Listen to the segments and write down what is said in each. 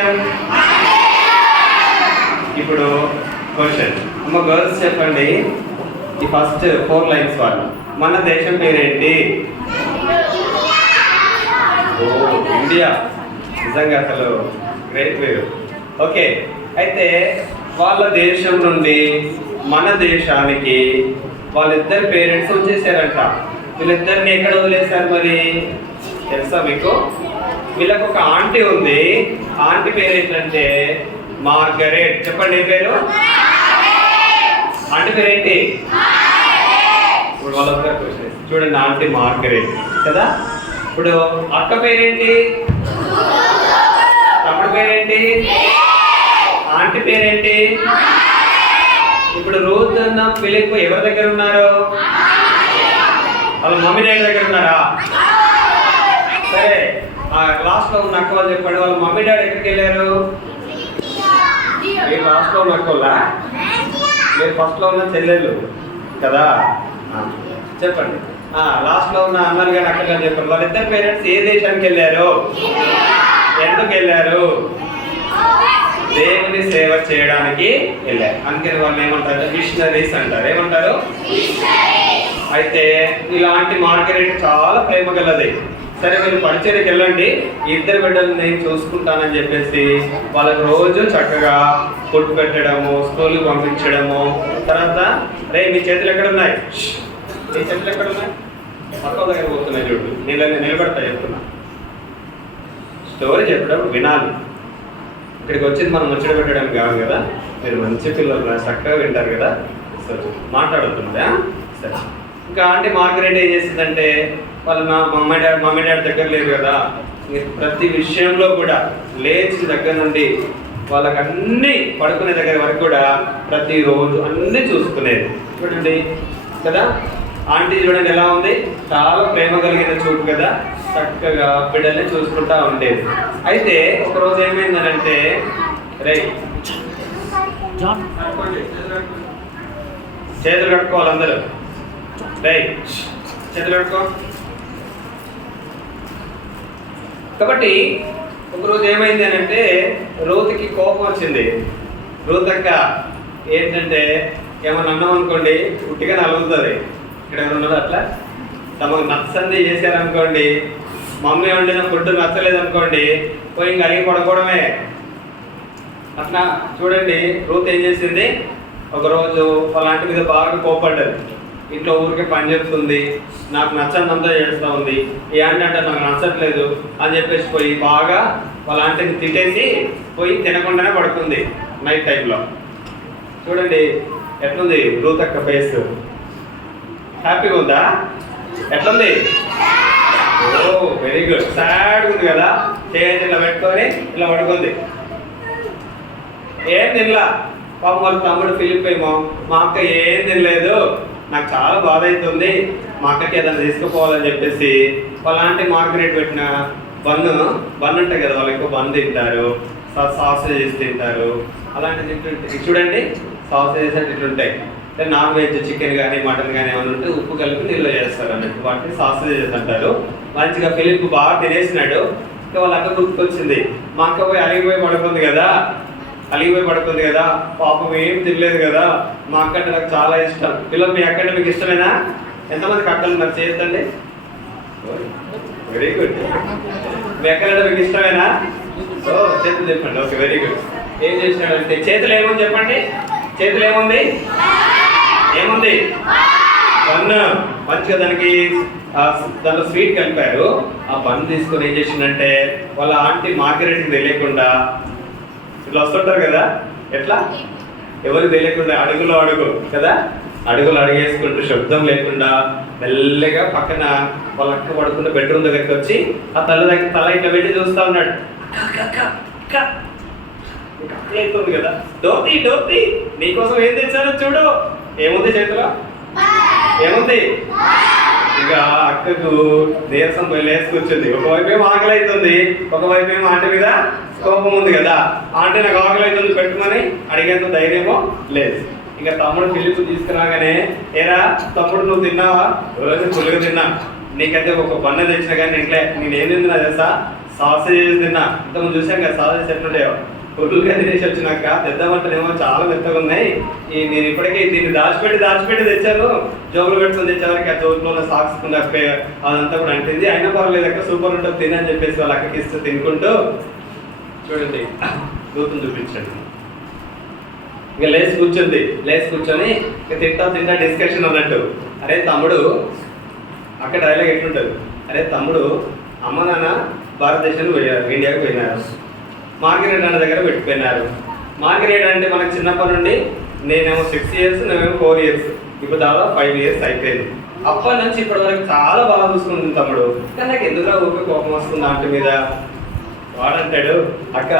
దేశం? ఇప్పుడు క్వశ్చన్ అమ్మ గర్ల్స్ చెప్పండి, ఈ ఫస్ట్ 4 లైన్స్ వాళ్ళు. మన దేశం పేరేంటి? ఓ ఇండియా. నిజంగా అసలు గ్రేట్ పేరు. ఓకే, అయితే వాళ్ళ దేశం నుండి మన దేశానికి వాళ్ళిద్దరు పేరెంట్స్ వచ్చేసారంట. వీళ్ళిద్దరిని ఎక్కడ వదిలేశారు మరి తెలుసా మీకు? వీళ్ళకు ఒక ఆంటీ ఉంది. ఆంటీ పేరు ఏంటంటే మార్గరెట్. చెప్పండి ఏ పేరు? ఆంటీ పేరేంటి? ఇప్పుడు వాళ్ళందరూ క్వశ్చన్ చూడండి, ఆంటీ మార్గరెట్ కదా. ఇప్పుడు అక్క పేరేంటి? తమ్ముడు పేరేంటి? ఆంటీ పేరేంటి? ఇప్పుడు రూత్ అన్న ఫిలిప్ ఎవరి దగ్గర ఉన్నారు? వాళ్ళ మమ్మీ డాడీ దగ్గర ఉన్నారా? సరే, లాస్ట్ లో ఉన్న అక్క వాళ్ళు చెప్పండి, వాళ్ళ మమ్మీ డాడీ ఎక్కడికి వెళ్ళారు? మీరు లాస్ట్ లో ఉన్న అక్కలా, మీరు ఫస్ట్ లో ఉన్న చెల్లెళ్ళు కదా. చెప్పండి, లాస్ట్ లో ఉన్న అన్నలు గారు అక్క గారు చెప్పండి, వాళ్ళిద్దరు పేరెంట్స్ ఏ దేశానికి వెళ్ళారు? ఎందుకు వెళ్ళారు? దేవుని సేవ చేయడానికి వెళ్ళారు. అందుకని వాళ్ళు ఏమంటారు? మిషనరీస్ అంటారు. ఏమంటారు? అయితే ఇలాంటి మార్గరెట్ చాలా ప్రేమ గలది. సరే, మీరు పరిచయకి వెళ్ళండి, ఇద్దరు బిడ్డలు నేను చూసుకుంటానని చెప్పేసి వాళ్ళకి రోజు చక్కగా ఫుడ్ పెట్టడము, స్కూల్కి పంపించడము. తర్వాత రే మీ చేతులు ఎక్కడ ఉన్నాయి? మీ చేతులు ఎక్కడ ఉన్నాయి? పక్క దగ్గర పోతున్నాయి చూడు, నిలబడతా చెప్తున్నా. స్టోరీ చెప్పడం వినాలి. ఇక్కడికి వచ్చింది మనం ముచ్చట పెట్టడానికి కాదు కదా. మీరు మంచి పిల్లలు చక్కగా వింటారు కదా. సరే, మాట్లాడుతుందా? సరే, ఇంకా ఆంటీ మార్గరెట్ ఏం చేసిందంటే, వాళ్ళు నా మమ్మీ డాడీ దగ్గర లేదు కదా, ప్రతి విషయంలో కూడా లేచి దగ్గర నుండి వాళ్ళకి అన్నీ పడుకునే దగ్గర వరకు కూడా ప్రతిరోజు అన్నీ చూసుకునేది. చూడండి కదా, ఆంటీ చూడండి ఎలా ఉంది, చాలా ప్రేమ కలిగిన చూపు కదా, చక్కగా బిడ్డల్ని చూసుకుంటా ఉండేది. అయితే ఒకరోజు ఏమైందనంటే, చేతులు కట్టుకోవాలి అందరూ. చేతులు కట్టుకో. కాబట్టి ఒకరోజు ఏమైంది అని అంటే, రూత్కి కోపం వచ్చింది. రూత్ అక్క ఏంటంటే, ఏమన్నా అన్నాం అనుకోండి ఉట్టిగా నలుగుతుంది. ఇక్కడ ఉన్నది అట్లా తమకు నచ్చంది చేశారనుకోండి, మమ్మీ వండిన ఫుడ్ నచ్చలేదు అనుకోండి, పోయి ఇంకా అలిగి పడుకోవడమే. అట్లా చూడండి, రూత్ ఏం చేసింది, ఒకరోజు వాళ్ళ ఆంటీ మీద బాగా కోపడ్డది. ఇంట్లో ఊరికే పని చెప్తుంది, నాకు నచ్చందంతా చేస్తూ ఉంది, ఏ ఆంటీ అంటే నాకు నచ్చట్లేదు అని చెప్పేసి పోయి బాగా వాళ్ళ ఆంటీని తిట్టేసి పోయి తినకుండానే పడుకుంది నైట్ టైంలో. చూడండి ఎట్లుంది రూత్ అక్క ఫేస్, హ్యాపీగా ఉందా? ఎట్లుంది? ఓ వెరీ గుడ్. సాడ్గా ఉంది కదా, చేతి ఇలా పెట్టుకొని ఇలా పడుకుంది. ఏం తినలా. పాపం వాళ్ళ తమ్ముడు ఫిలిప్ ఏమో, మా అక్క ఏం తినలేదు, నాకు చాలా బాధ అవుతుంది, మా అక్కకి ఏదైనా తీసుకుపోవాలని చెప్పేసి వాళ్ళ ఆంటీ మార్గరెట్ పెట్టిన బన్ ఉంటాయి కదా, వాళ్ళు ఎక్కువ బన్ తింటారు, సాసేజెస్ తింటారు. అలాంటివి తింటుంటే చూడండి, సాసేజెస్ అంటే ఇట్లుంటాయి, నాన్ వెజ్ చికెన్ కానీ మటన్ కానీ ఏమైనా ఉంటే ఉప్పు కలిపి నిల్వ చేస్తారు అన్నట్టు, వాటిని సాసేజెస్ అంటారు. మంచిగా ఫిలిప్ బాగా తినేసినాడు. ఇంకా వాళ్ళ అక్క గుర్తుకొచ్చింది, మా అక్క పోయి అలిగిపోయి పడుకుంది కదా, పాపం ఏం తినలేదు కదా, మా అక్క అంటే నాకు చాలా ఇష్టం. పిల్లలు మీ అక్క అంటే మీకు ఇష్టమేనా? ఎంతమందికి అక్కలు నాకు చేస్తండి? Very good. మీ అక్క అంటే మీకు ఇష్టమేనా? సో చేతులు చెప్పండి. Okay, very good. ఏం చేసినాడంటే, చేతులు ఏముంది చెప్పండి, చేతులు ఏముంది? బన్. మంచిగా దాంట్లో స్వీట్ కలిపారు. ఆ బన్ తీసుకొని ఏం చేసిందంటే, వాళ్ళ ఆంటీ మార్గరెట్కి తెలియకుండా ఇట్లా వస్తుంటారు కదా, ఎట్లా ఎవరికి తెలియకుండా అడుగు కదా, అడుగులు అడిగేసుకుంటూ శబ్దం లేకుండా మెల్లగా పక్కన వాళ్ళ అక్క పడుకున్న బెడ్రూమ్ దగ్గరికి వచ్చి ఆ తల ఇట్లా పెట్టి చూస్తూ ఉన్నాడు. అవుతుంది కదా, డోర్తి నీకోసం ఏం తెచ్చానో చూడు. ఏముంది చేతిలో? ఏముంది? ఇక అక్కకు నీరసం లేసుకొచ్చింది. ఒకవైపు ఏమో ఆకలి అవుతుంది, ఒకవైపు ఏమో ఆంటీ మీద కోపం ఉంది కదా. ఆంటీ నాకు ఆకలి అవుతుంది పెట్టుమని అడిగేంత ధైర్యమో లేదు. ఇక తమ్ముడు ఫిలిప్ తీసుకురాగానే, ఏరా తమ్ముడు నువ్వు తిన్నావా? రోజు ఫుల్గా తిన్నా, నీకైతే ఒక బన్న తెచ్చిన కానీ ఇంట్లో నేనేం తిన్నా తెలుసా, సాసేజ్ తిన్నా ఇంతకుముందు చూసాం కదా సాసేజ్ ఎట్లుంటాయో ఫుల్గా తినేసి వచ్చినాక తెద్దామంటేనేమో చాలా మెత్తగా ఉన్నాయి. నేను ఇప్పటికే దీన్ని దాచిపెట్టి తెచ్చాను, జోబులు పెట్టుకుని తెచ్చేవారికి ఆ జోబులో ఉన్న సాక్స్ అదంతా కూడా అంటుంది. అయినా పర్లేదు అక్క సూపర్ ఉంటుంది తినని చెప్పేసి వాళ్ళ అక్కకి ఇస్తే తినుకుంటూ చూడండి దూతం చూపించండి. ఇక లేచి కూర్చొని ఇక తింటా డిస్కషన్ అన్నట్టు. అరే తమ్ముడు, అక్కడ డైలాగ్ ఎట్లుంటుంది, అరే తమ్ముడు అమ్మ నాన్న భారతదేశానికి పోయారు, ఇండియాకి పోయినారు, మార్గరేట్ అన్న దగ్గర పెట్టిపోయినారు. మార్గరేట్ అంటే మనకు చిన్నప్పటి నుండి నేనేమో 6 years, నువ్వేమో 4 years, ఇప్పుడు దాదాపు 5 years అయిపోయింది. అప్పటి నుంచి ఇప్పటి వరకు చాలా బాగా చూసుకుంటుంది తమ్ముడు, కానీ నాకు ఎందుకు ఊరికే కోపం వస్తుంది ఆంటీ మీద. వాడంటాడు, అక్క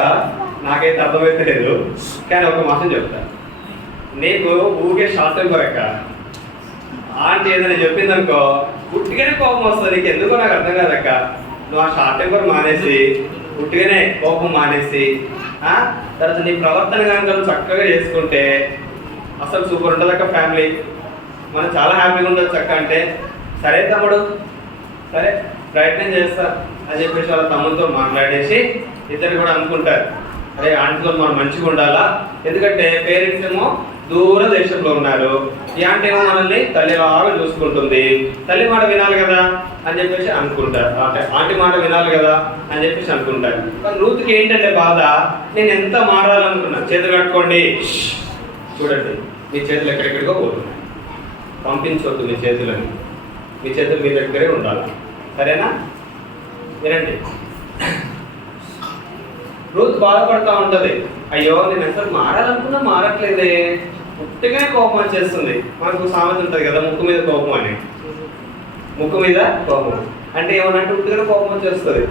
నాకైతే అర్థమైతే లేదు, కానీ ఒక మాసం చెప్తా, నీకు ఊరికే షార్ట్ టెంపర్ అక్క. ఆంటీ ఏదైనా చెప్పిందనుకో పుట్టిగానే కోపం వస్తుంది, నీకు ఎందుకో నాకు అర్థం కాదక్క. నువ్వు ఆ షార్ట్ టెంపర్ మానేసి పుట్టిగానే కోపం మానేసి తర్వాత నీ ప్రవర్తన కనుక చక్కగా చేసుకుంటే అసలు సూపర్ ఉంటుంది అక్క. ఫ్యామిలీ మనం చాలా హ్యాపీగా ఉండొచ్చు అక్క అంటే, సరే తమ్ముడు సరే ప్రయత్నం చేస్తా అని చెప్పేసి వాళ్ళ తమ్ముడితో మాట్లాడేసి ఇద్దరు కూడా అనుకుంటారు, అరే ఆంటీతో మనం మంచిగా ఉండాలా, ఎందుకంటే పేరెంట్స్ ఏమో దూర దేశంలో ఉన్నారు, ఈ ఆంటీ ఏమో మనల్ని తల్లిలాగా చూసుకుంటుంది, తల్లి మాట వినాలి కదా అని చెప్పేసి అనుకుంటారు, ఆంటీ మాట వినాలి కదా అని చెప్పేసి అనుకుంటారు. కానీ రూత్కి ఏంటంటే బాధ, నేను ఎంత మారాలనుకున్నా, చేతులు కట్టుకోండి, చూడండి మీ చేతులు ఎక్కడెక్కడికో పోతున్నాయి, పంపించవద్దు మీ చేతులని, మీ చేతులు మీ దగ్గరే ఉండాలి, సరేనా? వినండి. రూత్ బాధపడతా ఉంటుంది, అయ్యో నేను ఎంత మారాలనుకున్నా మారట్లేదే, పుట్టిగానే కోపం వచ్చేస్తుంది. మనకు సామెత ఉంటుంది కదా, ముక్కు మీద కోపం అని. ముక్కు మీద కోపం అంటే ఏమనంటే ఉట్టిగానే కోపం వచ్చేస్తుంది.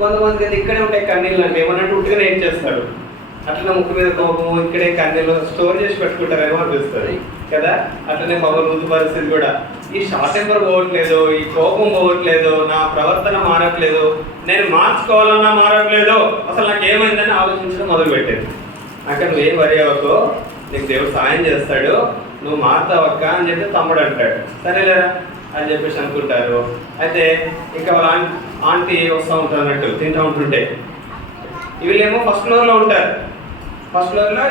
కొంతమందికి ఇక్కడే ఉంటాయి కన్నీళ్ళు, అంటే ఏమనంటే ఉట్టిగానే ఏం చేస్తాడు, అట్లనే ముక్కు మీద కోపము ఇక్కడే కన్నీళ్ళు స్టోర్ చేసి పెట్టుకుంటారేమో అనిపిస్తుంది కదా. అట్లనే బాబు రూతు పరిస్థితి కూడా, ఈ షార్ట్ టెంపర్ పోవట్లేదు, ఈ కోపం పోవట్లేదు, నా ప్రవర్తన మారట్లేదు, నేను మార్చుకోవాలన్నా మారట్లేదు, అసలు నాకు ఏమైందని ఆలోచించడం మొదలుపెట్టేది. అక్కడ నువ్వేం వరి అవ్వకో, నీకు దేవుడు సాయం చేస్తాడు, నువ్వు మారుతావక్క అని చెప్పి తమ్ముడు అంటాడు. సరేలేరా అని చెప్పేసి అనుకుంటారు. అయితే ఇంకా వాళ్ళ ఆంటీ వస్తూ ఉంటారు అన్నట్టు, తింటూ ఉంటుంటే వీళ్ళేమో ఫస్ట్ ఫ్లోర్లో ఉంటారు. ఫస్ట్ ఫ్లోర్లో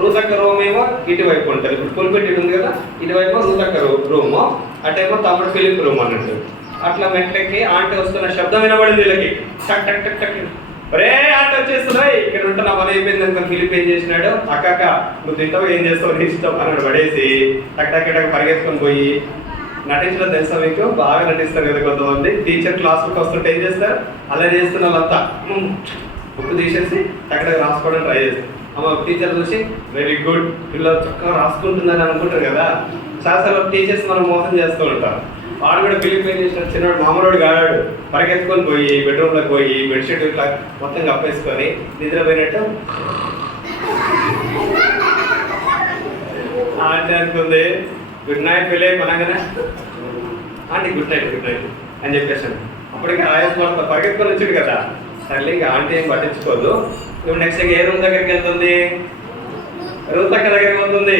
రూతక్క రూమ్ ఏమో ఇటువైపు ఉంటుంది, ఇప్పుడు పులిపెట్టి ఉంది కదా, ఇటువైపు రూతక్క రూము, అటేమో తమ్ముడు ఫిలిప్ రూమ్ అన్నట్టు. అట్లా మెట్లకి ఆంటీ వస్తున్న శబ్దం వినబడింది వీళ్ళకి, టక్ టక్ టక్ టక్, ఒరే ఆంటీ వచ్చేస్తున్నాయి, ఇక్కడ ఉంటున్నా పని అయిపోయింది అనుకో. ఫిలిప్ ఏం చేసినాడు, అక్కక నువ్వు తింటావు ఏం చేస్తావు నీ ఇష్టం అన్నాడు పడేసి టక్ టక్ టక్ పరిగెత్తుకొని పోయి నటించడం తెలుసా మీకు, బాగా నటిస్తారు కదా కొంతమంది. టీచర్ క్లాస్కి వస్తుంటే ఏం చేస్తారు, అలా చేస్తున్న వాళ్ళంతా బుక్ తీసేసి అక్కడ రాసుకోవడం ట్రై చేస్తారు. అమ్మ టీచర్ చూసి వెరీ గుడ్, పిల్లలు చక్కగా రాసుకుంటుందని అనుకుంటారు కదా. శాస్త్రంలో టీచర్స్ మనం మోసం చేస్తూ ఉంటాం. వాడు కూడా ఫిలిప్ ఏం చేసినాడు, చిన్నవాడు మామూలుడు గాడాడు, పరిగెత్తుకొని పోయి బెడ్రూమ్లోకి పోయి బెడ్షీట్ ఇట్లా మొత్తం కప్పేసుకొని నిద్రపోయినట్టు ఆంటీ అనుకుంది, గుడ్ నైట్ ఫిలిప్ అనగానే ఆంటీ గుడ్ నైట్ అని చెప్పేసాను. అప్పటికే ఆయాసపడతా పరిగెత్తుకొని వచ్చాడు కదా. సర్లే ఇంకా ఆంటీ ఏం పట్టించుకోదు. ఇప్పుడు నెక్స్ట్ ఏ రూమ్ దగ్గరికి వెళ్తుంది, రూతక్క దగ్గరికి పోతుంది.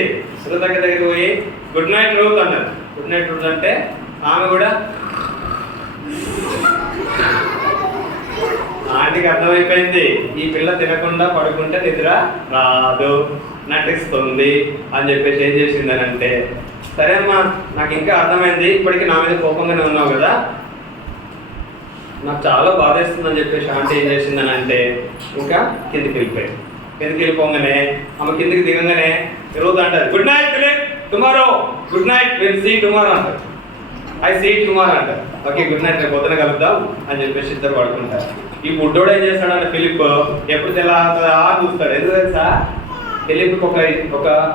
రూతక్క దగ్గరికి పోయి గుడ్ నైట్ రూత్ అన్నారు. గుడ్ నైట్ రూత్ అంటే ఆమె కూడా ఆంటీకి అర్థమైపోయింది, ఈ పిల్ల తినకుండా పడుకుంటే నిద్ర రాదు, నటిస్తుంది అని చెప్పేసి ఏం చేసిందని అంటే, సరే అమ్మా నాకు ఇంకా అర్థమైంది, ఇప్పటికీ నా మీద కోపంగానే ఉన్నావు కదా, నాకు చాలా బాధేస్తుందని చెప్పేసి ఆంటీ ఏం చేసిందని అంటే ఇంకా కిందికి వెళ్ళిపోయింది. కిందికి వెళ్ళిపోగానే ఆమె కిందికి దిగంగానే రోజు అంటారు, good night Philip, tomorrow good night, will see tomorrow అంటారు. ఐ సీ టుమారో అంటారు. ఓకే గుడ్ నైట్, రేపు పొద్దున కలుద్దాం అని చెప్పేసి ఇద్దరు పడుకుంటారు. ఈ బుడ్డోడు ఏం చేస్తాడంటే ఫిలిప్ ఎప్పుడు తెల్లారుతుందా చూస్తాడు. ఎందుకు తెలుసా, ఫిలిప్కి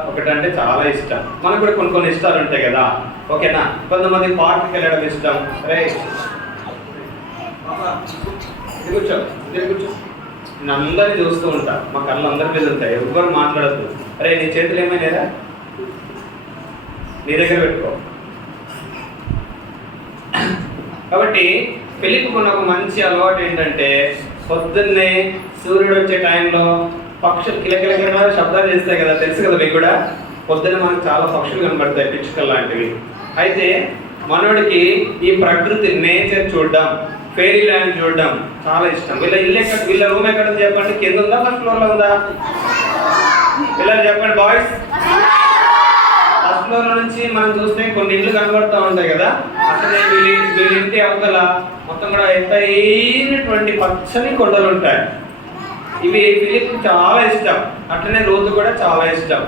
ఒకటంటే చాలా ఇష్టం. మనకు కూడా కొన్ని ఇష్టాలు ఉంటాయి కదా, ఓకేనా. కొంతమంది పార్క్కి వెళ్ళడం ఇష్టం. అరే కూర్చో కూర్చో, నేను అందరినీ చూస్తూ ఉంటా, మా కళ్ళు అందరి మీద ఉంటాయి, ఎవరు మాట్లాడద్దు. అరే నీ చేతులు ఏమైనా నీ దగ్గర పెట్టుకో. కాబట్టి ఫిలిప్ మన ఒక మంచి అలవాటు ఏంటంటే, పొద్దున్నే సూర్యుడు వచ్చే టైంలో పక్షులు కిలకిలకిల శబ్దాలు చేస్తాయి కదా, తెలుసు కదా మీకు కూడా. పొద్దున్న మనకు చాలా పక్షులు కనబడతాయి, పిచ్చుకలు లాంటివి. అయితే మనోడికి ఈ ప్రకృతి నేచర్ చూడడం, ఫెయిరీ ల్యాండ్ చూడడం చాలా ఇష్టం. వీళ్ళ ఇల్లు ఎక్కడ, వీళ్ళ రూమ్ ఎక్కడ ఉంది చెప్పండి? కింద ఉందా, ఫస్ట్ ఫ్లోర్లో ఉందా? పిల్లలు చెప్పండి బాయ్స్. ఫస్ట్ ఫ్లోర్ నుంచి మనం చూస్తే కొన్ని ఇల్లు కనబడుతూ ఉంటాయి కదా, అసలు వీళ్ళ ఇంటి అవతల మొత్తం కూడా ఎత్తైనటువంటి పచ్చని కొండలు ఉంటాయి. ఇవి ఫిలిప్ చాలా ఇష్టం, అట్లనే రూత్ కూడా చాలా ఇష్టం.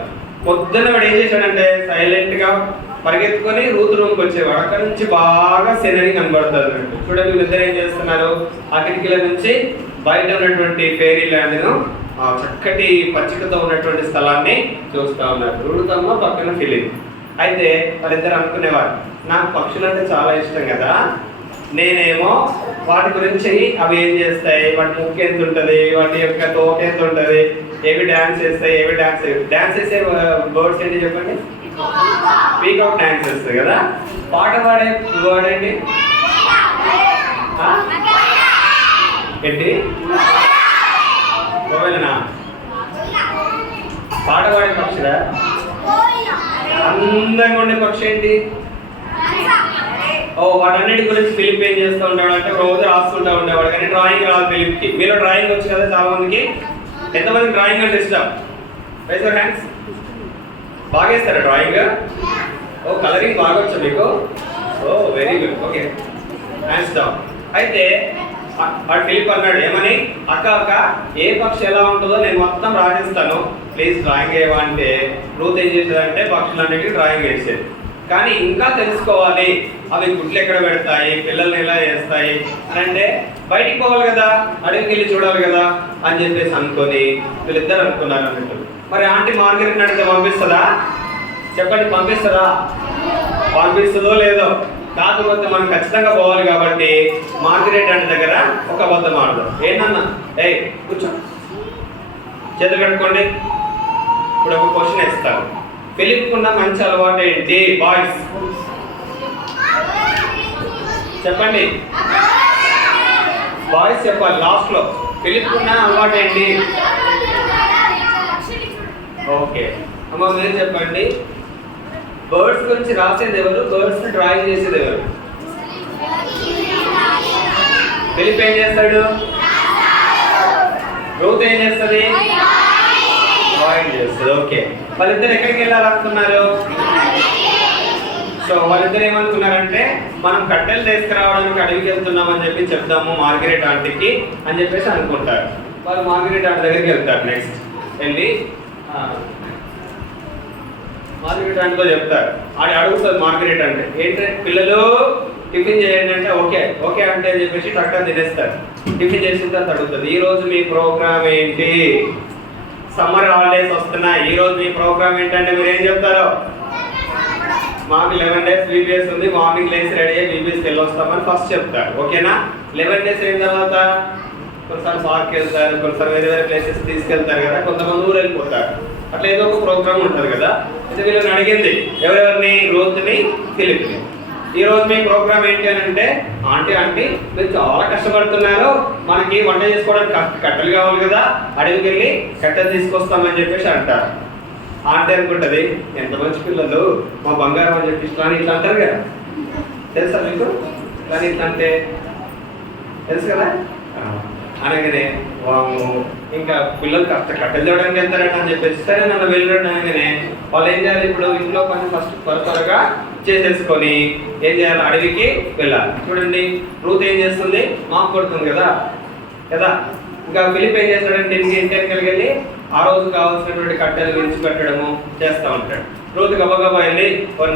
పొద్దున్న వాడు ఏం చేశాడంటే సైలెంట్ గా పరిగెత్తుకొని రూత్ రూమ్కి వచ్చేవాడు. అక్కడ నుంచి బాగా సీనరీ కనబడుతుంది అన్నట్టు. చూడండి వీళ్ళిద్దరు ఏం చేస్తున్నారు, ఆ కిటికీల నుంచి బయట ఉన్నటువంటి ఫెయిరీ ల్యాండ్ను, చక్కటి పచ్చికతో ఉన్నటువంటి స్థలాన్ని చూస్తూ ఉన్నారు. రూత్ అమ్మ పక్కన ఫిలిప్. అయితే వాళ్ళిద్దరు అనుకునేవారు, నాకు పక్షులు అంటే చాలా ఇష్టం కదా, నేనేమో వాటి గురించి అవి ఏం చేస్తాయి, వాటి ముక్కు ఎంత ఉంటుంది, వాటి యొక్క తోక ఎంత ఉంటుంది, ఏవి డ్యాన్స్ చేస్తాయి, ఏవి డ్యాన్స్ చేసే బర్డ్స్ ఏంటి చెప్పండి? పీకాక్ డ్యాన్స్ చేస్తుంది కదా. పాట పాడే వర్డ్ ఏంటి? ఏంటి? కోయిలనా? పాట పాడే పక్షిరా? అందంగా ఉండే పక్షి ఏంటి? వాటన్నిటి గురించి ఫిలిప్ ఏం చేస్తూ ఉంటాడు అంటే రోజు రాసుకుంటూ ఉండేవాడు. కానీ డ్రాయింగ్ రాదు ఫిలిప్కి. మీరు డ్రాయింగ్ వచ్చు కదా చాలా మందికి. ఎంతమందికి డ్రాయింగ్ అంటే ఇష్టం? Rise your hands. బాగా వేస్తారా డ్రాయింగ్? కలరింగ్ బాగా వచ్చా మీకు? Very good. Okay, hands down. అయితే వాడు ఫిలిప్ అన్నాడు ఏమని, అక్క ఏ పక్షి ఎలా ఉంటుందో నేను మొత్తం రాసిస్తాను, ప్లీజ్ డ్రాయింగ్ వేయవా అంటే రూత్ ఏం చేసేదంటే పక్షులన్నిటికీ డ్రాయింగ్ వేసేది. కానీ ఇంకా తెలుసుకోవాలి, అవి గుడ్లు ఎక్కడ పెడతాయి, పిల్లల్ని ఎలా చేస్తాయి అని అంటే బయటికి పోవాలి కదా, అడవికి వెళ్ళి చూడాలి కదా అని చెప్పేసి అనుకొని వీళ్ళిద్దరు అనుకున్నారు అన్నట్టు. మరి ఆంటీ మార్గరెట్ అడిగితే పంపిస్తుందా? చెప్పండి, పంపిస్తుందా? పంపిస్తుందో లేదో. కాకపోతే మనం ఖచ్చితంగా పోవాలి కాబట్టి మార్గరెట్ ఆంటీ దగ్గర ఒక అబద్ధం ఆడదాం. ఏంటన్నా, కూర్చో, చేతులు కట్టుకోండి. ఇప్పుడు ఒక క్వశ్చన్ ఇస్తాను. ఫిలిప్ ఉన్న మంచి అలవాటు ఏంటి బాయ్స్? చెప్పండి, బాయ్స్ చెప్పాలి లాస్ట్ లో. ఫిలిప్ ఉన్న అలవాటు ఏంటి? ఓకే అమ్మ మీరు చెప్పండి. బర్డ్స్ గురించి రాసేది ఎవరు, బర్డ్స్ డ్రాయింగ్ చేసేది ఎవరు? ఫిలిప్ ఏం చేస్తాడు? రూత్ ఏం చేస్తుంది? డ్రాయింగ్ చేస్తుంది. ఓకే, వాళ్ళిద్దరు ఎక్కడికి వెళ్ళాలనుకున్నారు? సో వాళ్ళిద్దరు ఏమనుకున్నారంటే మనం కట్టెలు తీసుకురావడానికి అడవికి వెళ్తున్నామని చెప్పి చెప్తాము మార్గరెట్ ఆంటీకి అని చెప్పేసి అనుకుంటారు. వాళ్ళు మార్గరెట్ ఆంటీ దగ్గరికి వెళ్తారు. నెక్స్ట్ వెళ్ళి మార్గరెట్ ఆంటీతో చెప్తారు. అడుగుతుంది మార్గరెట్ అంటే ఏంటంటే పిల్లలు టిఫిన్ చేయండి అంటే ఓకే ఓకే అంటే అని చెప్పేసి టక్కన తినేస్తారు. టిఫిన్ చేసిన తర్వాత అడుగుతుంది, ఈ రోజు మీ ప్రోగ్రామ్ ఏంటి? సమ్మర్ హాలిడేస్ వస్తున్నాయి, ఈ రోజు మీ ప్రోగ్రామ్ ఏంటంటే మీరు ఏం చెప్తారు? మాకు 11 days బీబీఎస్ ఉంది, మార్నింగ్ లేసి రెడీ అయ్యి బీబీఎస్కి వెళ్ళి వస్తామని ఫస్ట్ చెప్తారు. ఓకేనా? 11 days అయిన తర్వాత కొన్నిసార్లు పార్క్ వెళ్తారు, కొన్నిసార్లు వేరే వేరే ప్లేసెస్ తీసుకెళ్తారు కదా, కొంతమంది ఊరు వెళ్ళిపోతారు. అట్లా ఏదో ఒక ప్రోగ్రామ్ ఉంటుంది కదా. అయితే వీళ్ళని అడిగింది ఎవరెవరిని? రూత్ని, ఫిలిప్ని. ఈ రోజు మీ ప్రోగ్రామ్ ఏంటి అని అంటే ఆంటీ మీరు చాలా కష్టపడుతున్నారు, మనకి వంట చేసుకోవడానికి కట్టెలు కావాలి కదా, అడవికి వెళ్ళి కట్టెలు తీసుకొస్తామని చెప్పేసి అంటారు. ఆంటీ అనుకుంటుంది ఎంత మంచి పిల్లలు, మా బంగారం అని చెప్పి ఇట్లా ఇట్లా అంటారు కదా, తెలుసా మీకు? కానీ ఇట్లా అంటే తెలుసు కదా. అనగానే ఇంకా పిల్లలు కట్టెలు తేవడానికి వెళ్తారట అని చెప్పేసి సరే నన్ను వెళ్ళడం అనగానే వాళ్ళు ఏం చేయాలి? ఇప్పుడు ఇంట్లో పని ఫస్ట్ త్వరగా చేసేసుకొని ఏం చేయాలి? అడవికి వెళ్ళాలి. చూడండి రూత్ ఏం చేస్తుంది? మాకు కొడుతుంది కదా కదా. ఇంకా ఫిలిప్ ఏం చేస్తాడంటే ఇంటికి వెళ్ళి ఆ రోజు కావాల్సినటువంటి కట్టెలు విరిచి పెట్టడము చేస్తూ ఉంటాడు. రూత్ గబగబా వెళ్ళి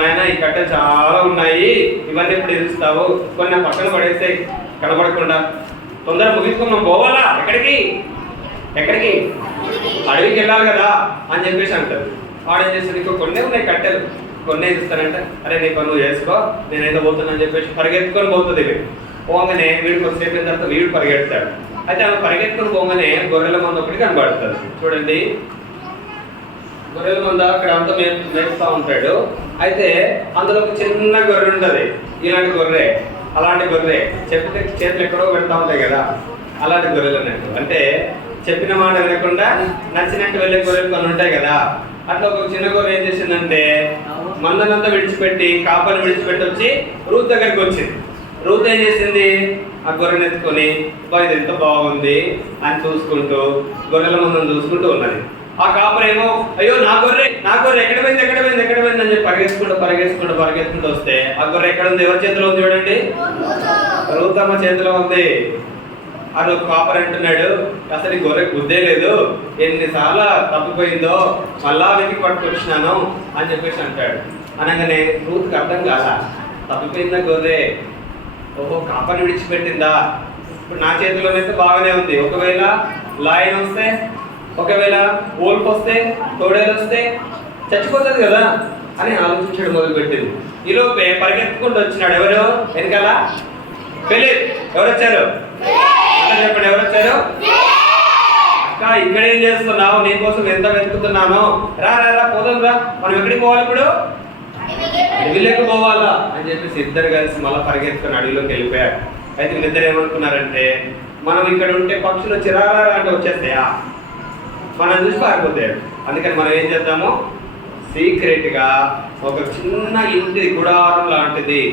నాయన ఈ కట్టెలు చాలా ఉన్నాయి, ఇవన్నీ ఇప్పుడు ఇరుస్తావు, కొన్ని పక్కన పడేస్తే కనబడకుండా, తొందరగా ముగించుకున్నాం, పోవాలా ఎక్కడికి ఎక్కడికి అడవికి వెళ్ళాలి కదా అని చెప్పేసి అంటారు. వాడేం చేస్తాడు? ఇంకో కొన్ని ఉన్నాయి కట్టెలు, కొన్ని ఇస్తానంటే అరే నీ పని నువ్వు చేసుకో, నేనైతే పోతున్నా అని చెప్పేసి పరిగెత్తుకొని పోతుంది. వీడు పోగానే వీడికి వచ్చేసిన తర్వాత వీడు పరిగెడతాడు. అయితే ఆమె పరిగెత్తుకొని పోగానే గొర్రెల మంద ఒకటి కనబడుతుంది. చూడండి గొర్రెల మంద అక్కడ అంతా మేపుతా ఉంటాడు. అయితే అందులో ఒక చిన్న గొర్రె ఉంటుంది, ఇలాంటి గొర్రె, అలాంటి గొర్రె చెప్తే చేతులు ఎక్కడో పెడతా ఉంటాయి కదా, అలాంటి గొర్రెలు అన్నట్టు. అంటే చెప్పిన మాట వినకుండా నచ్చినట్టు వెళ్ళే గొర్రెలు కొన్ని ఉంటాయి కదా, అట్లా ఒక చిన్న గొర్రె ఏం చేసిందంటే మందనంతా విడిచిపెట్టి కాపని విడిచిపెట్టి వచ్చి రూత్ దగ్గరికి వచ్చింది. రూత్ ఏం చేసింది? ఆ గొర్రెని ఎత్తుకొని ఇది ఎంత బాగుంది అని చూసుకుంటూ గొర్రెల ముందు చూసుకుంటూ ఉన్నది. ఆ కాపరేమో అయ్యో నా గొర్రె ఎక్కడ పోయింది అని చెప్పి పరిగెత్తుకుంటూ వస్తే ఆ గొర్రె ఎక్కడ ఉంది? ఎవరి చేతిలో ఉంది చూడండి, రూతమ్మ చేతిలో ఉంది. అని కాపర్ అంటున్నాడు, అసలు ఈ గొర్రె బుద్ధే లేదు, ఎన్నిసార్లు తప్పిపోయిందో మళ్ళా వెతికి పట్టుకొచ్చినాను అని చెప్పేసి అంటాడు. అనగానే రూత్కి అర్థం కాదా, తప్పిపోయిందా గొర్రె, ఓహో కాపర్ని విడిచిపెట్టిందా, ఇప్పుడు నా చేతిలోనైతే బాగానే ఉంది, ఒకవేళ లాయన్ వస్తే, ఒకవేళ ఓల్పు వస్తే, తోడేలు వస్తే చచ్చిపోతుంది కదా అని ఆలోచించడం మొదలుపెట్టింది. ఈలోపే పరిగెత్తుకుంటూ వచ్చినాడు ఎవరు వెనకాల? ఫిలిప్. ఎవరు వచ్చారు చెప్పండి, ఎవరు వచ్చారు? అక్క ఇక్కడ ఏం చేస్తున్నావు, నీ కోసం ఎంత వెతుకుతున్నాను, రా రా రా పోదాం రా, మనం ఎక్కడికి పోవాలి ఇప్పుడు? అడవిలోకి పోవాలా అని చెప్పేసి ఇద్దరు కలిసి మళ్ళీ పరిగెత్తుకుని అడవిలోకి వెళ్ళిపోయారు. అయితే వీళ్ళిద్దరు ఏమనుకున్నారంటే, మనం ఇక్కడ ఉంటే పక్షులు చిరారా అంటే వచ్చేస్తాయా, మనం చూసి పారిపోతాడు. అందుకని మనం ఏం చేద్దాము, సీక్రెట్గా ఒక చిన్న ఇంటి గుడారం లాంటిది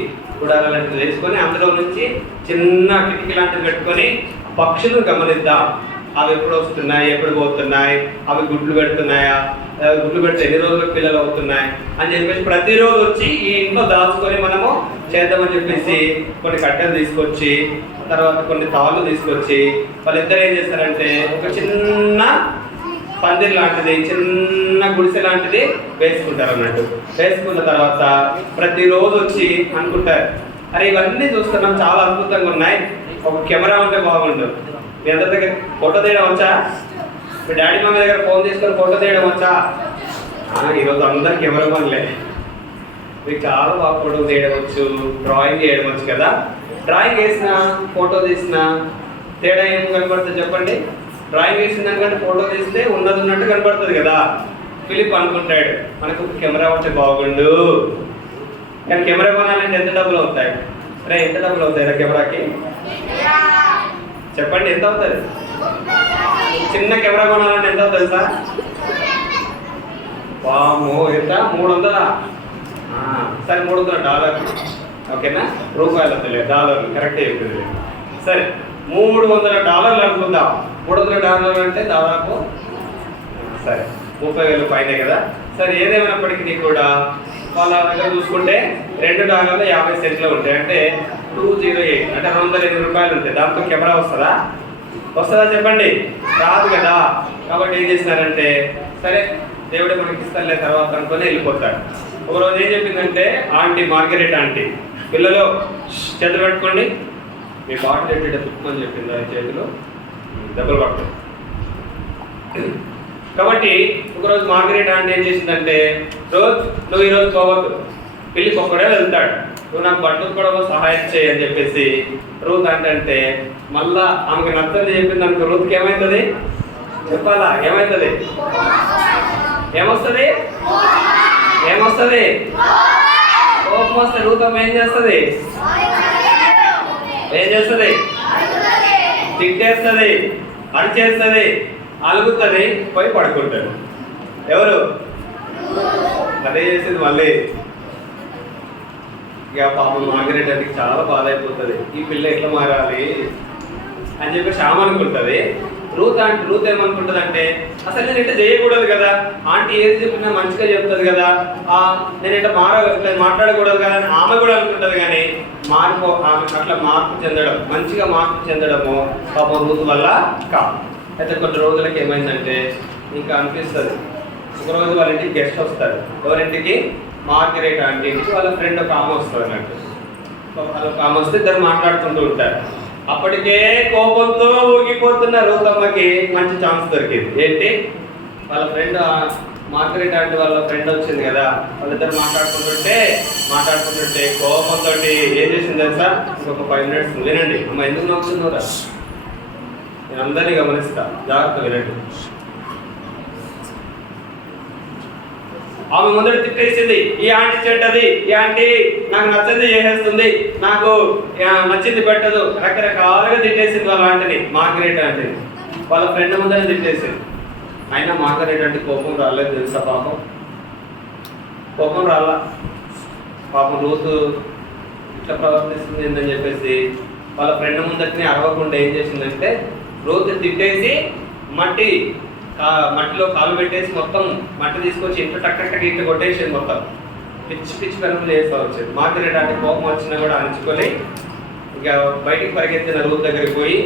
వేసుకొని అందులో నుంచి చిన్న కిటికీ లాంటిది పెట్టుకొని పక్షులను గమనిద్దాం, అవి ఎప్పుడు వస్తున్నాయి, ఎప్పుడు పోతున్నాయి, అవి గుడ్లు పెడుతున్నాయా, గుడ్లు పెడితే ఎన్ని రోజులకు పిల్లలు అవుతున్నాయి అని చెప్పేసి ప్రతిరోజు వచ్చి ఈ ఇంట్లో దాచుకొని మనము చేద్దామని చెప్పేసి కొన్ని కట్టెలు తీసుకొచ్చి, తర్వాత కొన్ని తాళ్ళు తీసుకొచ్చి వాళ్ళిద్దరు ఏం చేస్తారంటే ఒక చిన్న పందిరి లాంటిది, చిన్న గుడిసె లాంటిది వేసుకుంటారు అన్నట్టు. వేసుకున్న తర్వాత ప్రతిరోజు వచ్చి అనుకుంటారు, అరే ఇవన్నీ చూస్తున్నాం చాలా అద్భుతంగా ఉన్నాయి, ఒక కెమెరా ఉంటే బాగుండు. మీ అందరి దగ్గర ఫోటో తీయడం వచ్చా? మీ డాడీ మమ్మీ దగ్గర ఫోన్ తీసుకొని ఫోటో తీయడం వచ్చా? ఈరోజు అందరు కెమెరా పనులే. మీకు చాలా బాగా ఫోటో తీయడం వచ్చు, డ్రాయింగ్ చేయడం వచ్చు కదా. డ్రాయింగ్ వేసిన ఫోటో తీసిన తేడా ఏం కనబడుతుంది చెప్పండి? డ్రాయింగ్ వేసిన దానికంటే ఫోటో తీస్తే ఉన్నది ఉన్నట్టు కనబడుతుంది కదా. ఫిలిప్ అనుకుంటాడు, మనకు కెమెరా ఉంటే బాగుండు, కానీ కెమెరా కొనాలంటే ఎంత డబ్బులు అవుతాయి? రే ఎంత డబ్బులు అవుతాయి కెమెరాకి చెప్పండి, ఎంత అవుతుంది? చిన్న కెమెరా కొనాలంటే ఎంత అవుతుంది సార్? వామో ఎంత? 300? సరే $300, ఓకేనా? రూపాయలు వద్దులే, డాలర్లు కరెక్టే చెప్తుంది. సరే $300 అనుకుందాం. $300 అంటే దాదాపు సరే 30,000 పైనే కదా. సరే ఏదేమైనప్పటికీ కూడా వాళ్ళ దగ్గర చూసుకుంటే $2.50 ఉంటాయి, అంటే 208 అంటే $208 ఉంటాయి. దాంతో కెమెరా వస్తుందా చెప్పండి? రాదు కదా. కాబట్టి ఏం చేసినారంటే, సరే దేవుడే మనకి ఇస్తారులే తర్వాత అనుకొని వెళ్ళిపోతాడు. ఒకరోజు ఏం చెప్పిందంటే ఆంటీ, మార్గరెట్ ఆంటీ, పిల్లలు చేతులు పెట్టుకోండి, మీ బాటిల్ ఎట్టే తుక్కుమని చెప్పింది, ఆ చేతులు దెబ్బలు పడతాయి. కాబట్టి ఒకరోజు మార్గరెట్ ఆంటీ ఏం చేసిందంటే, నువ్వు ఈరోజు పోవద్దు, పిల్లికి ఒక్కడే వెళ్తాడు, నువ్వు నాకు బట్టలు కూడా సహాయం చేయి అని చెప్పేసి రూత్ అంటే మళ్ళా ఆమెకు నచ్చని చెప్పింది అనుకో, రూత్కి ఏమవుతుంది చెప్పాలా? ఏమవుతుంది? ఏమొస్తుంది? కోపం వస్తే రూత్ అమ్మ ఏం చేస్తుంది? తిట్టేస్తుంది, అడిచేస్తుంది, అలుగుతుంది, పోయి పడుకుంటాడు. ఎవరు? అదే చేసింది మళ్ళీ. ఇక పాపం మార్గరెట్ అంటే చాలా బాధ అయిపోతుంది, ఈ పిల్ల ఎట్లా మారాలి అని చెప్పేసి ఆమె అనుకుంటుంది. రూత్ ఏమనుకుంటుంది అంటే, అసలు నేను ఇట్లా చేయకూడదు కదా, ఆంటీ ఏది చెప్పినా మంచిగా చెప్తుంది కదా, నేను ఇట్లా మాట్లాడకూడదు కదా అని ఆమె కూడా అనుకుంటుంది. కానీ ఆమె అట్లా మంచిగా మార్పు చెందడము పాపం రూత్ వల్ల కాదు. అయితే కొన్ని రోజులకి ఏమైందంటే ఇంకా అనిపిస్తుంది, ఒకరోజు వాళ్ళ ఇంటికి గెస్ట్ వస్తారు. ఎవరింటికి? మార్గరెట్ ఆంటీ ఇంటికి వాళ్ళ ఫ్రెండ్ ఒక ఆమె వస్తుంది అన్నట్టు. వాళ్ళ ఆమె వస్తే ఇద్దరు మాట్లాడుకుంటూ ఉంటారు. అప్పటికే కోపంతో ఊగిపోతున్న రూతమ్మకి మంచి ఛాన్స్ దొరికింది. ఏంటి? వాళ్ళ ఫ్రెండ్ మార్గరెట్ ఆంటీ వాళ్ళ ఫ్రెండ్ వచ్చింది కదా, వాళ్ళిద్దరు మాట్లాడుకుంటుంటే కోపంతో ఏం చేసింది తెలుసా? ఇంకొక 5 minutes వినండి. అమ్మ ఎందుకు నవ్వుతున్నారా? నేను అందరినీ గమనిస్తా, జాగ్రత్త వినండి. ఆమె ముందర తిట్టేసింది, ఈ ఆంటీ చెడ్డది, ఈ ఆంటీ నాకు నచ్చింది చేసేస్తుంది, నాకు నచ్చింది పెట్టదు, రకరకాలుగా తిట్టేసింది వాళ్ళ ఆంటీని, మార్గరెట్ ఆంటీని. వాళ్ళ ఫ్రెండ్ ముందర తిట్టేసింది. అయినా మార్గరెట్ ఆంటీ కోపం రాలేదు తెలుసా? కోపం రాలా. పాపం రూత్ ఇట్లా ప్రవర్తిస్తుంది ఏంటని చెప్పేసి వాళ్ళ ఫ్రెండ్ ముందటిని అరవకుండా ఏం చేసిందంటే రూత్ తిట్టేసి మట్టిలో కాలు పెట్టేసి మొత్తం మట్టి తీసుకొచ్చి ఇంట్లో టక్ ఇంట్లో కొట్టేసింది మొత్తం. పిచ్చి పనులు చేస్తా వచ్చేది. మార్గరెట్ అంటే కోపం వచ్చినా కూడా అణుచుకొని ఇక బయటికి పరిగెత్తిన రూత్ దగ్గరికి పోయి,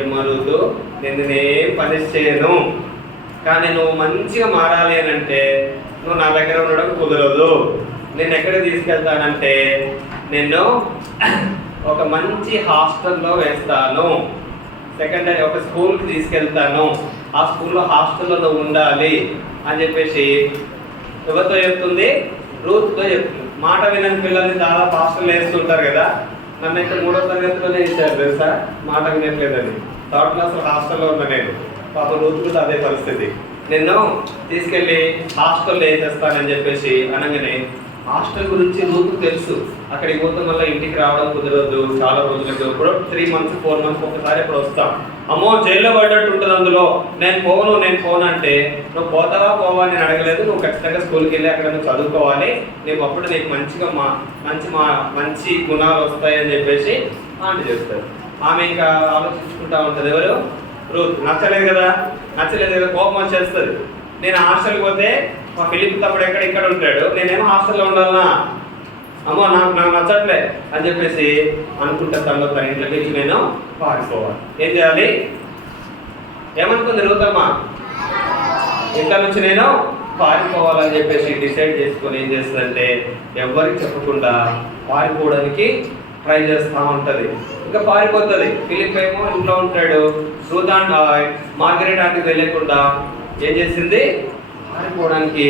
ఏమో రూతు, నేనేం పనిష్ చేయను, కానీ నువ్వు మంచిగా మారాలి అని అంటే నువ్వు నా దగ్గర ఉండడం కుదరదు. నేను ఎక్కడికి తీసుకెళ్తానంటే నిన్ను ఒక మంచి హాస్టల్లో వేస్తాను, సెకండరీ ఒక స్కూల్కి తీసుకెళ్తాను, ఆ స్కూల్లో హాస్టల్లో నువ్వు ఉండాలి అని చెప్పేసి ఎవరితో చెప్తుంది? రూత్తో చెప్తుంది. మాట వినని పిల్లల్ని చాలా హాస్టల్లో వేస్తుంటారు కదా. నన్నైతే 3వ తరగతిలోనే ఇచ్చారు తెలుసా, మాట వినట్లేదని. 3rd క్లాస్ హాస్టల్లో ఉన్నా నేను. పాప రూత్ కూడా అదే పరిస్థితి. నిన్ను తీసుకెళ్ళి హాస్టల్లో వేసేస్తానని చెప్పేసి అనగానే హాస్టల్ గురించి రూత్ తెలుసు. అక్కడికి పోతే మళ్ళీ ఇంటికి రావడం కుదరదు చాలా రోజులకి. ఇప్పుడు 3 months 4 months ఒకసారి ఇప్పుడు వస్తాం. అమ్మో జైల్లో పడ్డట్టు ఉంటుంది అందులో, నేను పోను అంటే నువ్వు పోతావా పోవా నేను అడగలేదు. నువ్వు ఖచ్చితంగా స్కూల్కి వెళ్ళి అక్కడ నువ్వు చదువుకోవాలి, నీకు అప్పుడు నీకు మంచిగా మంచి గుణాలు వస్తాయని చెప్పేసి ఆంటీ చేస్తారు. ఆమె ఇంకా ఆలోచించుకుంటా ఉంటుంది. ఎవరు? రూత్. నచ్చలేదు కదా, కోపం వచ్చేస్తుంది. నేను హాస్టల్కి పోతే మా ఫిలిప్ తప్పుడు ఇక్కడ ఉంటాడు, నేనేమో హాస్టల్లో ఉండాలనా, అమ్మో నాకు నచ్చట్లే అని చెప్పేసి అనుకుంటే తనలో తన ఇంట్లోకి వచ్చి నేను పారిపోవాలి. ఏం చేయాలి? ఏమనుకుంది రూతమ్మ? ఇంట్లో నుంచి నేను పారిపోవాలని చెప్పేసి డిసైడ్ చేసుకొని ఏం చేస్తుందంటే ఎవరికి చెప్పకుండా పారిపోవడానికి ట్రై చేస్తూ ఉంటుంది. ఇంకా పారిపోతుంది. ఫిలిప్ ఏమో ఇంట్లో ఉంటాడు. రూత్ మార్గరెట్ ఆంటీకి తెలియకుండా ఏం చేసింది? పారిపోవడానికి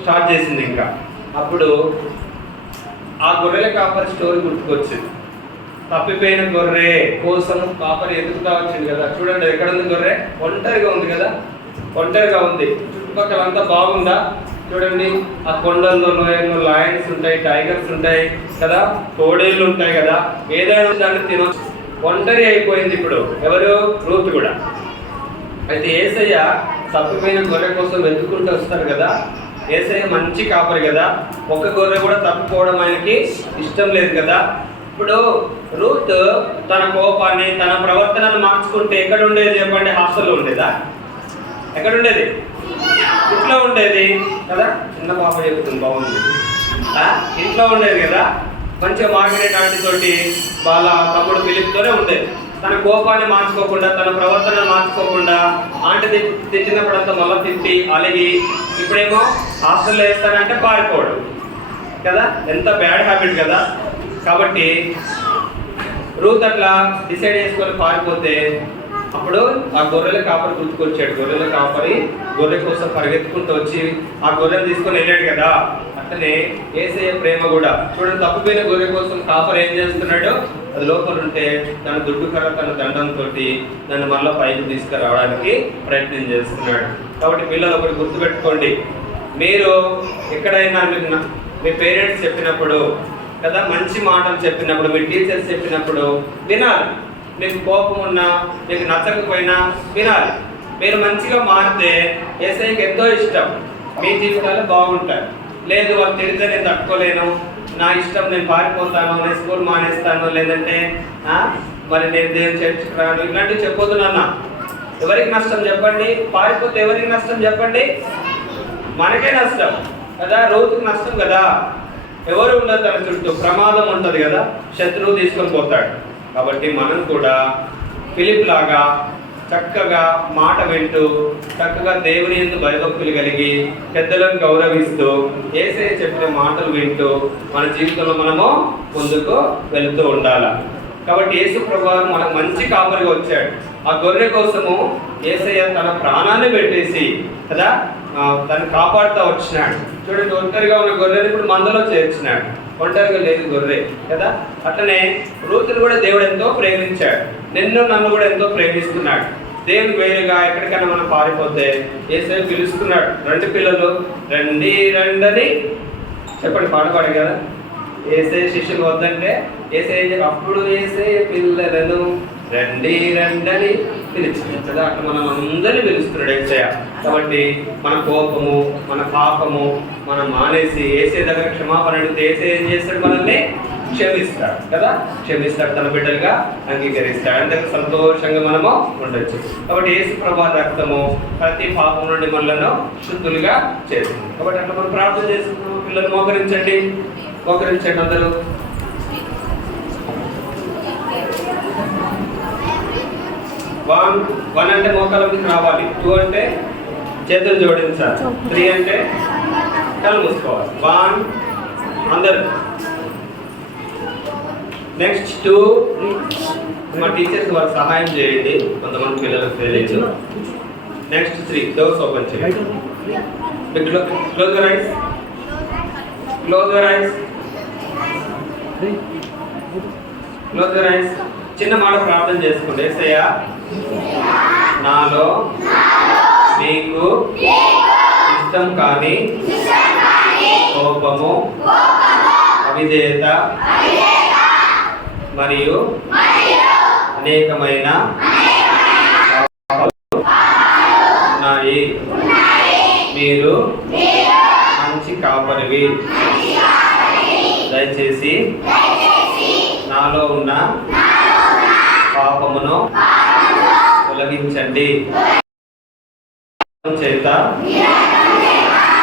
స్టార్ట్ చేసింది. ఇంకా అప్పుడు ఆ గొర్రెల కాపరి స్టోరీ గుర్తుకొచ్చింది. తప్పిపోయిన గొర్రె కోసం కాపరి ఎదుగుతా వచ్చింది కదా. చూడండి ఎక్కడ ఉంది గొర్రె? ఒంటరిగా ఉంది కదా, ఒంటరిగా ఉంది. చుట్టుపక్కల అంతా బాగుందా? చూడండి, ఆ కొండల్లో లోయల్లో లయన్స్ ఉంటాయి, టైగర్స్ ఉంటాయి కదా, తోడేళ్ళు ఉంటాయి కదా, ఏదైనా దాన్ని తినొచ్చు. ఒంటరి అయిపోయింది ఇప్పుడు. ఎవరు? రూత్ కూడా. అయితే యేసయ్య తప్పిపోయిన గొర్రె కోసం వెతుక్కుంటూ వస్తారు కదా. యేసయ్య మంచి కాపరి కదా, ఒక్క గొర్రె కూడా తప్పిపోవడం ఆయనకి ఇష్టం లేదు కదా. ఇప్పుడు రూత్ తన కోపాన్ని తన ప్రవర్తనను మార్చుకుంటే ఎక్కడ ఉండేది చెప్పండి? హాస్టల్లో ఉండేదా? ఎక్కడ ఉండేది? ఇంట్లో ఉండేది కదా. చిన్న పాప చెప్తుంది, బాగుంది. ఇంట్లో ఉండేది కదా. మంచిగా మార్గరెట్ ఆంటీ తోటి వాళ్ళ తమ్ముడు ఫిలిప్తోనే ఉండేది. తన కోపాన్ని మార్చుకోకుండా, తన ప్రవర్తన మార్చుకోకుండా, ఆంటీ తిట్టినప్పుడంతా మళ్ళీ తిట్టి అలిగి ఇప్పుడేమో హాస్టల్లో వేస్తానంటే పారిపోవడం కదా. ఎంత బ్యాడ్ హ్యాబిట్ కదా. కాబట్టి రూత్ అట్లా డిసైడ్ చేసుకొని పారిపోతే అప్పుడు ఆ గొర్రెల కాపరి గుర్తుకొచ్చాడు. గొర్రెల కాపరి గొర్రె కోసం పరిగెత్తుకుంటూ వచ్చి ఆ గొర్రెను తీసుకొని వెళ్ళాడు కదా. అట్లనే యేసయ్య ప్రేమ కూడా చూడండి. తప్పిపోయిన గొర్రె కోసం కాపరి ఏం చేస్తున్నాడు? అది లోపల ఉంటే తన దుడ్డు కర్ర తన దండంతో దాన్ని మళ్ళీ పైకి తీసుకురావడానికి ప్రయత్నం చేస్తున్నాడు. కాబట్టి పిల్లలు ఒకటి గుర్తుపెట్టుకోండి, మీరు ఎక్కడైనా మీ పేరెంట్స్ చెప్పినప్పుడు కదా, మంచి మాటలు చెప్పినప్పుడు, మీ టీచర్స్ చెప్పినప్పుడు వినాలి. మీకు కోపం ఉన్నా, మీకు నచ్చకపోయినా వినాలి. మీరు మంచిగా మారితే యేసయ్యకి ఎంతో ఇష్టం, మీ జీవితాలు బాగుంటాయి. లేదు వాళ్ళు తిడితే నేను తట్టుకోలేను, నా ఇష్టం, నేను పారిపోతాను, నేను స్కూల్ మానేస్తాను, లేదంటే మరి నేను దేవుని చర్చికి రాను, ఇలాంటివి చెప్పొద్దు నాన్న. ఎవరికి నష్టం చెప్పండి? పారిపోతే ఎవరికి నష్టం చెప్పండి? మనకే నష్టం కదా, రూతుకు నష్టం కదా. ఎవరు ఉండదు తన చుట్టూ, ప్రమాదం ఉంటుంది కదా, శత్రువు తీసుకొని పోతాడు. కాబట్టి మనం కూడా ఫిలిప్ లాగా చక్కగా మాట వింటూ, చక్కగా దేవుని యందు భయభక్తులు కలిగి, పెద్దలను గౌరవిస్తూ, యేసయ్య చెప్పిన మాటలు వింటూ మన జీవితంలో మనము ముందుకు వెళుతూ ఉండాలి. కాబట్టి యేసు ప్రభువు మనకు మంచి కాపరిగా వచ్చాడు. ఆ గొర్రె కోసము యేసయ్య తన ప్రాణాన్ని పెట్టేసి కదా తను కాపాడుతూ వచ్చినాడు. చూడండి, ఒంటరిగా ఉన్న గొర్రెని ఇప్పుడు మందలో చేర్చినాడు. ఒంటరిగా లేదు గొర్రె కదా. అట్లనే రూతును కూడా దేవుడు ఎంతో ప్రేమించాడు. నన్ను కూడా ఎంతో ప్రేమిస్తున్నాడు. దేవుడు వేరుగా ఎక్కడికైనా మనం పారిపోతే యేసయ్య పిలుస్తున్నాడు. 2 పిల్లలు రండి రండని చెప్పండి, పాడు కదా. యేసయ్య శిష్యులు వద్దంటే యేసయ్య అప్పుడు యేసయ్య పిల్లలను రండి రండని పిలిచింది కదా. అట్లా మనం అందరినీ పిలుస్తున్నాడు యేసయ్య. కాబట్టి మన కోపము, మన పాపము మనం మానేసి యేసయ్య దగ్గర క్షమాపణ అడిగితే యేసయ్య ఏం చేస్తాడు? మనల్ని క్షమిస్తాడు కదా, క్షమిస్తాడు, తన బిడ్డలుగా అంగీకరిస్తాడు. అందుకు సంతోషంగా మనము ఉండొచ్చు. కాబట్టి యేసు ప్రభు రక్తము ప్రతి పాపం నుండి మనలను శుద్ధులుగా చేస్తుంది. కాబట్టి అట్లా మనం ప్రార్థన చేసుకున్నాము. పిల్లలు మోకరించండి, మోకరించండి అందరూ. వన్ అంటే మోకాల మీదకి రావాలి, 2 అంటే చేతులు జోడించాలి, 3 అంటే కళ్ళు మూసుకోవాలి. 1 అందరు. నెక్స్ట్ 2 మా టీచర్స్ వారికి సహాయం చేయండి, కొంతమంది పిల్లలకు తెలియదు. నెక్స్ట్ 3 డోర్స్ ఓపెన్ చేయండి. Close your eyes, close your eyes, close your eyes. చిన్న మాట ప్రార్థన చేసుకోండి. యేసయ్యా, నాలో మీకు ఇష్టం కాని కోపము, అవిధేయత మరియు అనేకమైన ఉన్నాయి. మీరు మంచి కాపరివి. దయచేసి నాలో ఉన్న పాపమును తొలగించండి. చేత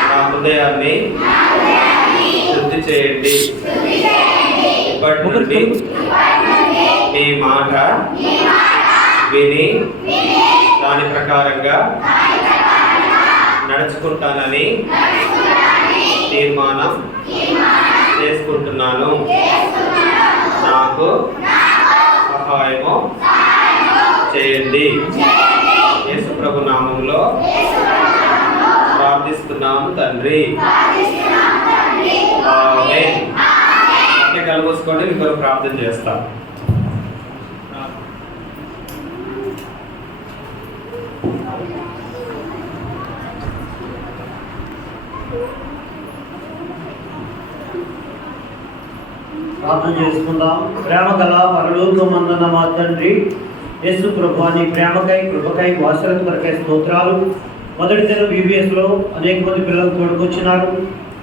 నా హృదయాన్ని శుద్ధి చేయండి. ఇప్పటి నుండి మీ మాట విని దాని ప్రకారంగా నడుచుకుంటానని తీర్మానం చేసుకుంటున్నాను. నాకు సహాయము చేయండి. యేసు ప్రభు నామములో ప్రార్థిస్తున్నాము తండ్రి. ఆమేన్. అంటే కలుపుకోండి, మీకు ప్రార్థన చేస్తాం. ప్రార్థన చేసుకుందాం. ప్రేమ గల పరలోకమందున్న మా తండ్రి యేసు ప్రభు, నీ ప్రేమకై, కృపకై, వాత్సల్యత కొరకై స్తోత్రాలు. మొదటి దినం VBSలో అనేక మంది పిల్లలు తోడుకొచ్చినారు.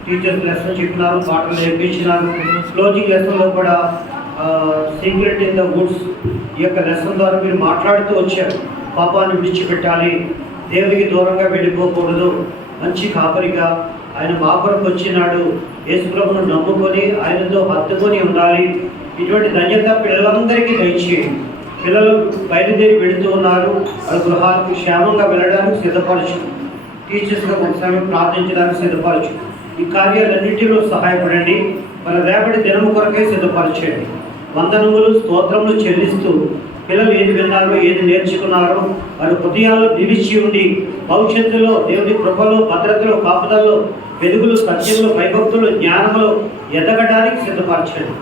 టీచర్స్ లెసన్ చెప్పినారు, పాటలు నేర్పించినారు. క్లోజింగ్ లెసన్లో కూడా సీక్రెట్ ఇన్ ద వుడ్స్ ఈ యొక్క లెసన్ ద్వారా మీరు మాట్లాడుతూ వచ్చారు. పాపాన్ని విడిచిపెట్టాలి, దేవునికి దూరంగా వెళ్ళిపోకూడదు, మంచి కాపరిగా ఆయన మా కొరకు వచ్చినాడు, యేసు ప్రభువును నమ్ముకొని ఆయనతో హత్తుకొని ఉండాలి. ఇటువంటి ధన్యత పిల్లలందరికీ దయచేయండి. పిల్లలు బయలుదేరి వెళుతూ ఉన్నారు, వాళ్ళ గృహాలకు క్షేమంగా వెళ్ళడానికి సిద్ధపరచు. టీచర్స్గా ఒకసారి ప్రార్థించడానికి సిద్ధపరచు. ఈ కార్యాలన్నింటిలో సహాయపడండి. వాళ్ళ రేపటి దినము కొరకే సిద్ధపరచండి. వందనములు, స్తోత్రములు చెల్లిస్తూ పిల్లలు ఏది విన్నారో, ఏది నేర్చుకున్నారో వారి హృదయాల్లో నిలిచి ఉండి భవిష్యత్తులో దేవుని కృపలో, భద్రతలో, కాపుదల్లో, వెలుగులు, సత్యంలో, భయభక్తులు, జ్ఞానంలో ఎదగడానికి సిద్ధపరచండి.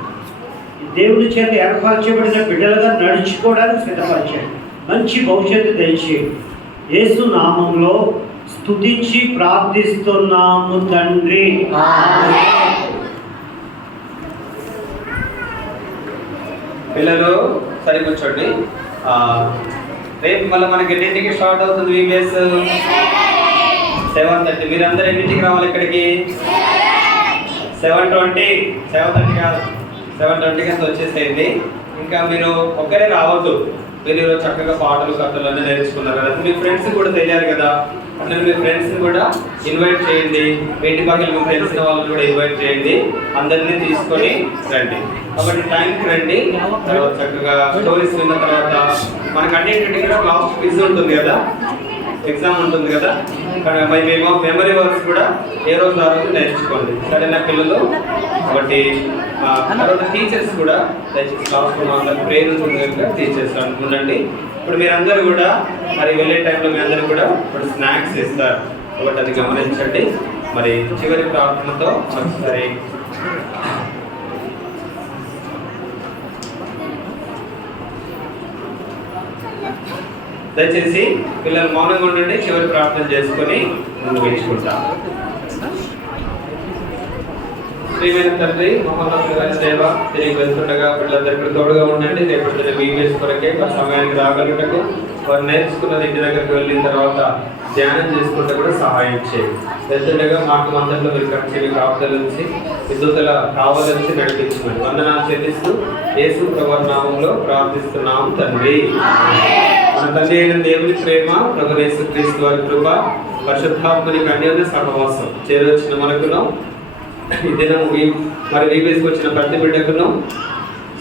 దేవుని చేత ఏర్పరచబడిన బిడ్డలుగా నడుచుకోవడానికి సిద్ధపరచండి. మంచి భవిష్యత్తు దయచేయండి. యేసు నామంలో స్తుతించి ప్రార్థిస్తున్నాము తండ్రి. పిల్లలు సరి కూర్చోండి. రేపు మళ్ళీ మనకి ఎన్నింటికి స్టార్ట్ అవుతుంది VBS? 7:30. మీరందరూ ఎన్నింటికి రావాలి ఇక్కడికి? 7:20. 7:30 కాదు, 7:20 అంత వచ్చేసేయండి. ఇంకా మీరు ఒక్కరే రావద్దు. మీరు చక్కగా పాటలు, కథలు అన్నీ నేర్చుకున్నారు కదా, మీ ఫ్రెండ్స్ కూడా తెలియాలి కదా. అంటే మీ ఫ్రెండ్స్ని కూడా ఇన్వైట్ చేయండి. మీ ఇంటి పక్కన మీ ఫ్రెండ్స్ వాళ్ళని కూడా ఇన్వైట్ చేయండి. అందరినీ తీసుకొని రండి. కాబట్టి టైంకి రండి. తర్వాత చక్కగా స్టోరీస్ విన్న తర్వాత మనకు అన్నింటికి కూడా లాస్ట్ క్విజ్ ఉంటుంది కదా, ఎగ్జామ్ ఉంటుంది కదా. మేము మెమరీ వర్క్స్ కూడా ఏ రోజు ఆ రోజు నేర్చుకోండి, సరేనా పిల్లలు? కాబట్టి తర్వాత టీచర్స్ కూడా దయచేసి లాస్ట్ అందరికి ప్రేయర్ ఉంటుంది కనుక టీచర్స్ అనుకుండండి. ఇప్పుడు మీరందరూ కూడా మరి వెళ్ళే టైంలో మీ అందరూ కూడా ఇప్పుడు స్నాక్స్ ఇస్తారు, కాబట్టి అది గమనించండి. మరి చివరి ప్రార్థనతో ఒకసారి దయచేసి పిల్లలు మౌనంగా ఉండండి. చివరి ప్రార్థన చేసుకొని ముగించుకుంటాం. శ్రీమైన తండ్రి, మహోన్నతుడైన దేవ, తిరిగి వెళ్తుండగా పిల్లలందరికీ తోడుగా ఉండండి. రేపటి VBS కొరకే సమయానికి రాగలుగుటకు వారు నేర్చుకున్నది ఇంటి దగ్గరికి వెళ్ళిన తర్వాత ధ్యానం చేసుకుంటే కూడా సహాయం చేయండి. వెళ్తుండగా మాకు మందంలో మీరు కంచెవి కాపుదల నుంచి విద్యుత్తుల కావాలని నడిపించమని వందనాలు చెల్లిస్తూ యేసు ప్రభువు నామంలో ప్రార్థిస్తున్నాం తండ్రి. మన తండ్రి అయిన దేవుని ప్రేమ, ప్రభు యేసుక్రీస్తు వారి కృప, పరిశుద్ధాత్మని అన్యోన్య సహవాసం చేరొచ్చిన మనకును ఈ దినం మరి వీవేసుకు వచ్చిన ప్రతి బిడ్డకును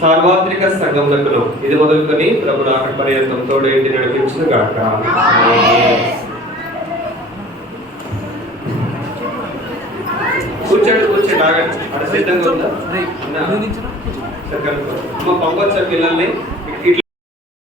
సార్వత్రిక సంఘములకును ఇది మొదలుకొని ప్రభు రాకడ పర్యంతం తోడేంటి నడిపించిన గాక. కూర్చోండి ఆగండి. అక్కడ సిద్ధంగా ఉందా? అమ్మ పంపొచ్చా పిల్లల్ని?